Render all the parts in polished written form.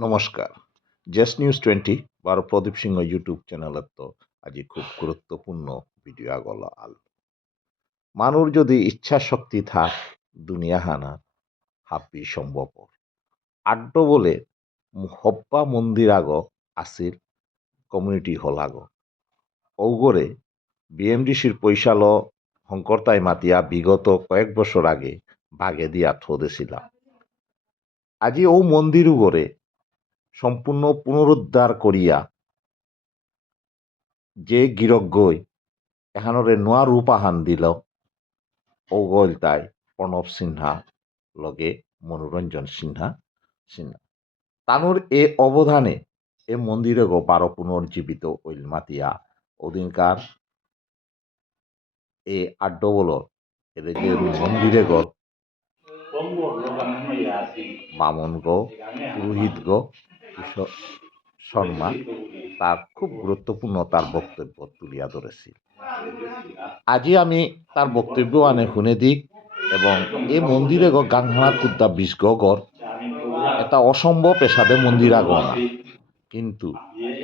নমস্কাৰ। জেছ নিউজ 20 বাৰ প্ৰদীপ সিংহ ইউটিউব চ্যানেলত আজি খুব গুরুত্বপূর্ণ ভিডিও আগলা আল। মানুষ যদি ইচ্ছা শক্তি থাক দুনিয়া হানা হাপি সম্ভব। আড্ড বলে হব্বা মন্দির আগ আসিল কমিউনিটি হল আগ। ঔগরে বিএমডিসির পয়সা ল শঙ্করতাই মাতিয়া বিগত কয়েক বছর আগে ভাগে দিয়া থদেছিলাম। আজি ও মন্দির উগরে সম্পূর্ণ পুনরুদ্ধার করিয়া যে গিরজ্ঞই এখানরে নোয়া রূপ আহান দিল ঔগল তাই প্রণব সিনহা লগে মনোরঞ্জন সিনহা তানুর এ অবদানে এ মন্দিরে গো বারো পুনর্জীবিত ওইল মাতিয়া ওদিনকার এ আড্ড বল এদের যে মন্দিরে গর বামন গো পুরোহিত গো শর্মা তার খুব গুরুত্বপূর্ণ তার বক্তব্য তুলিয়া ধরেছি। আজি আমি তার বক্তব্য আনে শুনে দিক এবং এই মন্দিরে গো গাংহানা কুদ্দা বিশ গড় এটা অসম্ভব পেশাদে মন্দির আগনা কিন্তু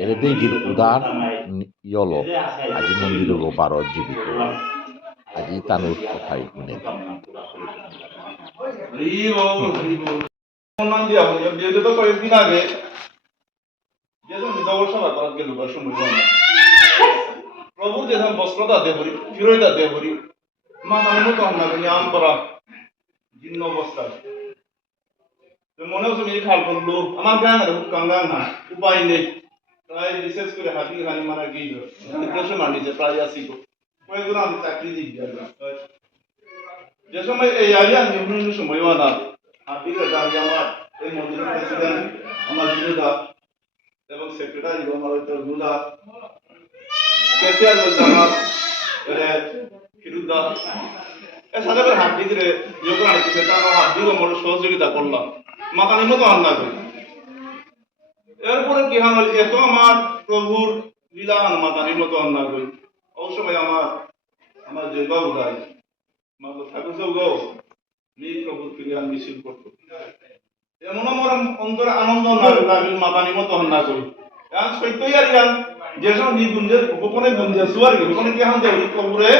এর দিকে উদার ইয়ল আজি মন্দিরে গো বারো জীবিত আজি তানুর কথাই শুনে কয়েকদিন আগে প্রভু যেসব বস্ত্রতা দেবরি ফিরোইতা দেবরি মা নামে তো আমরা আম করা জীর্ণ অবস্থা মনে হচ্ছে মেয়ে খাল করলো আমার গান আর কাঙ্গান না উপায় নেই প্রায় বিশেষ করে হাতি খানি মারা গিয়ে ডিপ্রেশন মানিছে প্রায় আসি কয়েকজন আমি চাকরি দিই যে সময় এই আইয়া নিম্ন সময় না হাতি দাঁড়িয়ে আমার এই মন্দিরের প্রেসিডেন্ট আমার জিরুদা এবং সেক্রেটারি আমার রুদা স্পেশাল বলতে আমার ফিরুদা এর সাথে করে হাত দিকে যোগদান আছে সেটা আমার হাত দিয়ে আমার সহযোগিতা করলাম মাতানি মতো আন্না করি এরপরে কি আমার এত আমার প্রভুর লীলা মাতানি মতো আন্না করি ওই সময় আমার জয়বা উদাই মাত্র ঠাকুর গো নি প্রভুর ফিরিয়ান মিছিল করতো এমন আমার অন্তরে আনন্দ লাগল মাতানি মতো আন্না করি এখন সত্যই আর ইয়ান যেসব নি গুঞ্জে গোপনে গুঞ্জে সুয়ার গোপনে কি হান দেবরি প্রভুরে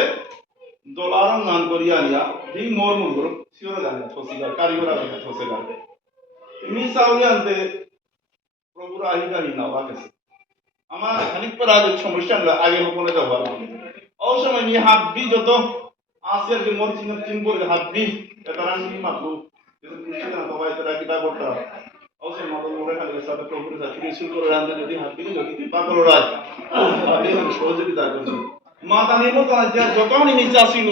দোলারম নান করিয়া নিয়া ঠিক মোর মুর গরু সিওরা জানে থসিগার কারিগরা জানে থসিগার মি সাউলি আনতে প্রভুর আহিদা নি নাওয়া গেছে আমার খানিক পর আজ সমস্যা আগে গোপনে যাওয়া ওই সময় নি হাববি যত আসের যে মোর চিন করে হাববি এতারান নি মাতলু যেন কৃষ্ণ না সবাই তোরা কিতা করতা ওই মদন মোরে খালি সাথে প্রভুর সাথে শুরু করে আনতে যদি হাববি যদি কৃপা করো রাজ হাববি সহযোগিতা করবে মাতানি মতো যে যতনি নিচা ছিল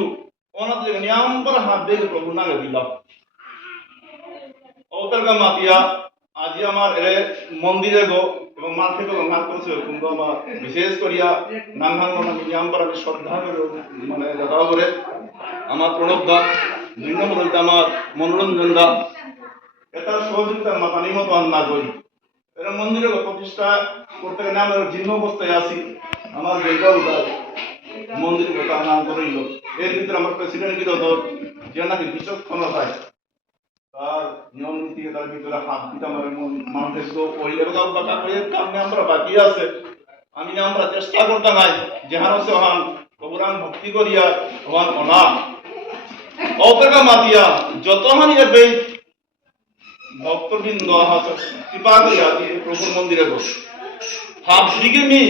ওনাদের নিয়ম করে হাত দিয়ে প্রভু না দিল অবতারকা মাতিয়া আজি আমার এ মন্দিরে গো এবং মাঠে গো নাম করছে কিন্তু আমার বিশেষ করিয়া নামহান নিয়ম করে শ্রদ্ধা করে মানে দাদা করে আমার প্রণব দা দুই নম্বর আমার মনোরঞ্জন দা এটা সহযোগিতা মাতানি মতো না করি এর মন্দিরে প্রতিষ্ঠা করতে গেলে আমরা জীর্ণ অবস্থায় আছি আমার জয়গাঁও মন্দির কথা নাম করিল এর ভিতরে আমার প্রেসিডেন্ট কি দর যে নাকি বিচক্ষণতায় তার নিয়ম নীতি তার ভিতরে হাত দিতে আমার মানুষ ওই এরকম কথা কয়ে কামনে আমরা বাকি আছে আমি আমরা চেষ্টা করতে নাই যেহান সে হন প্রভুরান ভক্তি করিয়া হন অনা অপেক্ষা মাতিয়া যতহানি এবে ভক্তবৃন্দ কৃপা করিয়া প্রভুর মন্দিরে বস হাত দিকে মি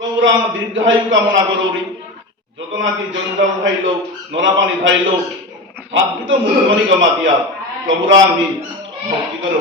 প্রভুরাম দীর্ঘায়ু কামনা করি যত নাকি জঞ্জা উঠাইল নরা পানি ধাইল হাত দিত মুখমণি মাতিয়া প্রভুরাম ভক্তি করি